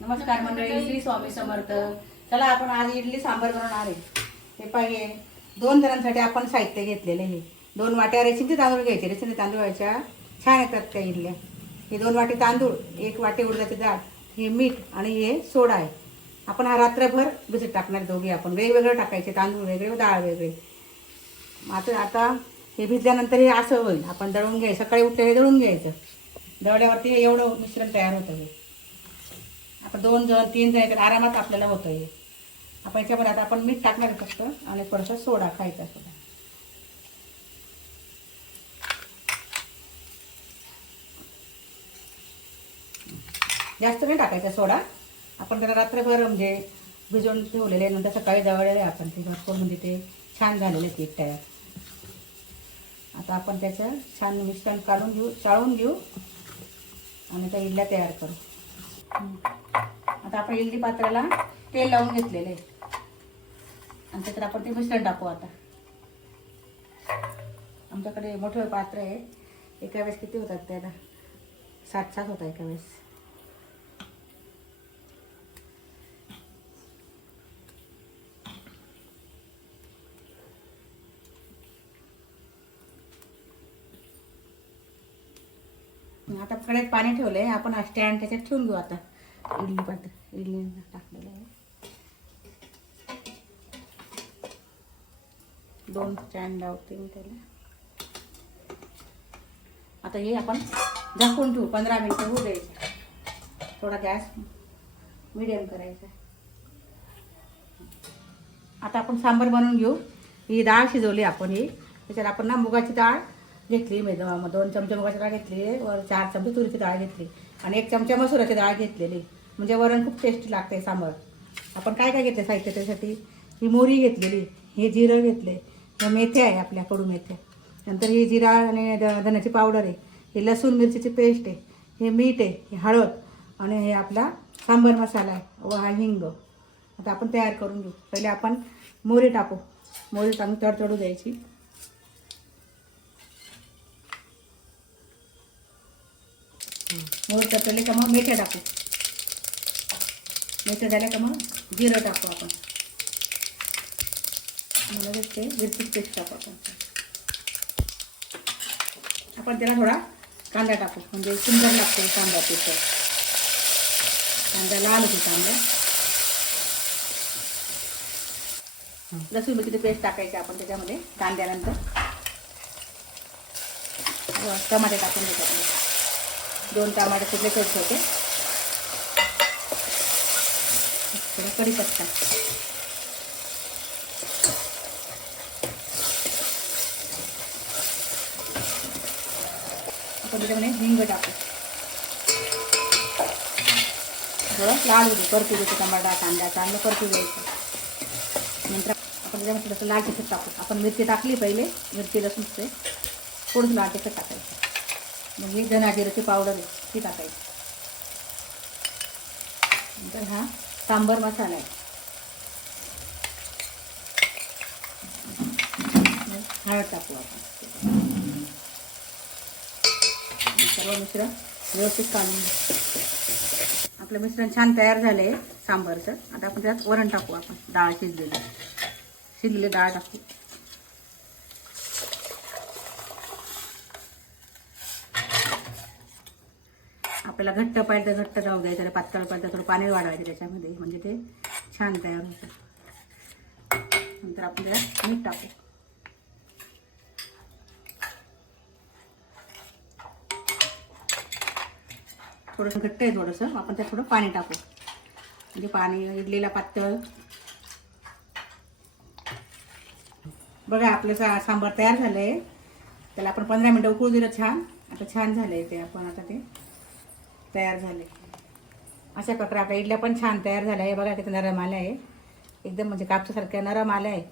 नमस्कार मंडळी, श्री स्वामी समर्थ. चला आपण आज इडली सांबार बनवणार आहे. हे पाहिजे 2 जणांसाठी आपण साहित्य घेतलेले आहे. 2 वाट्या रेशनचे तांदूळ घ्यायचे. रेशनचे तांदूळाच्या छान येतात त्या इडल्या. हे 2 वाटी तांदूळ, 1 वाटी उडदाची डाळ, हे मीठ आणि हे सोडा आहे. आपण हा रात्रभर भिजत टाकणार दोघे. आपण वेगवेगळे टाकायचे, तांदूळ वेगळे व डाळ वेगळे. आता हे भिजल्यानंतर हे असं होईल. आपण दळून घ्यायचं, सकाळी उठले दळून घ्यायचं. दळल्यावरती हे एवढं मिश्रण तयार होतं. हे आता 2 जण 3 जण याच्यात आरामात आपल्याला होतं. हे आपण याच्यामध्ये आता आपण मीठ टाकणार फक्त आणि थोडंसं सोडा खायचा सोडा. जास्त नाही टाकायचा सोडा. आपण त्याला रात्रभर म्हणजे भिजवून ठेवलेले, नंतर सकाळी दळलेले आपण ते भरपूर म्हणजे ते छान झालेले पीठ तयार. आता आपण त्याचं छान मिश्रण काढून घेऊ, चाळून घेऊ आणि त्या इडल्या तयार करू. आता आपण इडली पात्राला तेल लावून घेतलेले आणि त्याच्यात आपण ते मिश्रण टाकू. आता आमच्याकडे मोठे पात्र आहे. एका वेळेस किती होतात त्याला? 7 होतात एका वेळेस. आता कढईत पाणी ठेवलंय. आपण स्टँड त्याच्यात ठेवून घेऊ. आता इडली पात्र इडली टाकलेलं आहे. 2 स्टँड लावते मी त्याला. आता हे आपण झाकून ठेवू. 15 मिनिटं होऊ द्यायचे. थोडा गॅस मीडियम करायचा. आता आपण सांबार बनवून घेऊ. ही डाळ शिजवली आपण. ही त्याच्यात आपण ना मुगाची डाळ घेतली. 2 चमचे मुगाची डाळ घेतली वर 4 चमचे तुरीची डाळ घेतली आणि 1 चमचा मसुराची डाळ घेतलेली. म्हणजे वरण खूप टेस्टी लागते सांबार. आपण काय काय घेतले साहित्य त्यासाठी? ही मोहरी घेतलेली, हे जिरं घेतले, ह्या मेथ्या आहे आपल्या कडू मेथ्या, नंतर ही जिरा आणि धण्याची पावडर आहे, हे लसूण मिरचीची पेस्ट आहे, हे मीठ आहे, हे हळद आणि हे आपला सांबार मसाला आहे व हा हिंग. आता आपण तयार करून घेऊ. पहिले आपण मोहरी टाकू. मोहरी टाकून तडतडू द्यायची. मोहरी तडतडली का मग मेथ्या टाकू. मेथ्या झाल्या का मग जिरं टाकू आपण. मला ते मिरची पेस्ट टाकू आपण त्याला थोडा कांदा टाकू. म्हणजे सुंदर लागतो कांदा. तिथं कांदा लाल होतो कांदा. लसूण मिरचीची पेस्ट टाकायची आपण त्याच्यामध्ये. कांद्यानंतर टमाटे टाकून त्याच्यामध्ये 2 टमाटे कुठले छोटे छोटे. थोडा कढीपत्ता. आपण त्याच्यामध्ये हिंग टाकू. थोडं लाल होते, परतू द्यायचं. टमाटा कांदा चांगलं परतू द्यायचं. नंतर आपण त्याच्यामध्ये थोडंसं लाल तिखट टाकू. आपण मिरची टाकली पहिले, मिरची लसूण ते थोडंसं लाल तिखट टाकायचं. म्हणजे धना जिऱ्याची पावडर आहे ती टाकायची. नंतर हा सांबार मसाला आहे. हळद टाकू आपण. सर्व मिश्रण व्यवस्थित काढून घेऊ. आपलं मिश्रण छान तयार झालं आहे सांबारचं. आता आपण त्यात वरण टाकू. आपण डाळ शिजलेली डाळ टाकू. आपल्याला घट्ट पाहिजे तर घट्ट राहू द्यायचं, पातळ पाहिजे थोडं पाणी वाढवायचं त्याच्यामध्ये. म्हणजे ते छान तयार होतं. नंतर आपण त्याला मीठ टाकू. थोडंसं घट्ट आहे थोडंसं. आपण त्यात थोडं पाणी टाकू. म्हणजे पाणी इडलीला पातळ. बघा आपलं सांबार तयार झालं आहे. त्याला आपण 15 मिनिटं उकळू दिलं छान. आता छान झालं आहे ते. आपण आता ते तयार झाले. अशा प्रकारे आपल्या इडल्या पण छान तयार झाल्या आहे. बघा किती नरम आल्या आहे. एकदम म्हणजे कापसासारख्या नरम आल्या आहे.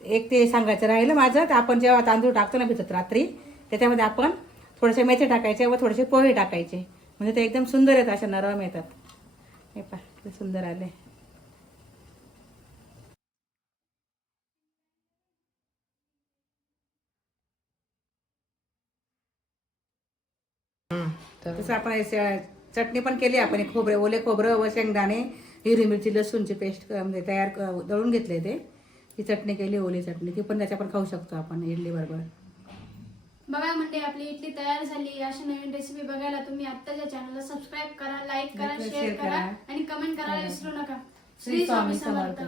एक ते सांगायचं राहिलं माझं, तर आपण जेव्हा तांदूळ टाकतो ना भिजत रात्री, त्याच्यामध्ये आपण थोडेसे मेथी टाकायचे व थोडेसे पोहे टाकायचे. म्हणजे ते एकदम सुंदर येतात, अशा नरम येतात. हे पहा ते सुंदर आले. तसं आपण चटणी पण केली आपण, एक खोबरे, ओले खोबरं व शेंगदाणे, हिरवी मिरची, लसूणची पेस्ट दळून घेतले ते. ही चटणी केली, ओली चटणी, ती पण त्याच्या पण खाऊ शकतो आपण इडली बरोबर. बघा म्हणजे आपली इडली तयार झाली. अशी नवीन रेसिपी बघायला तुम्ही आत्ताच्या चॅनलला सबस्क्राईब करा, लाईक करा, शेअर करा आणि कमेंट करायला विसरू नका. श्री स्वामी समर्थ.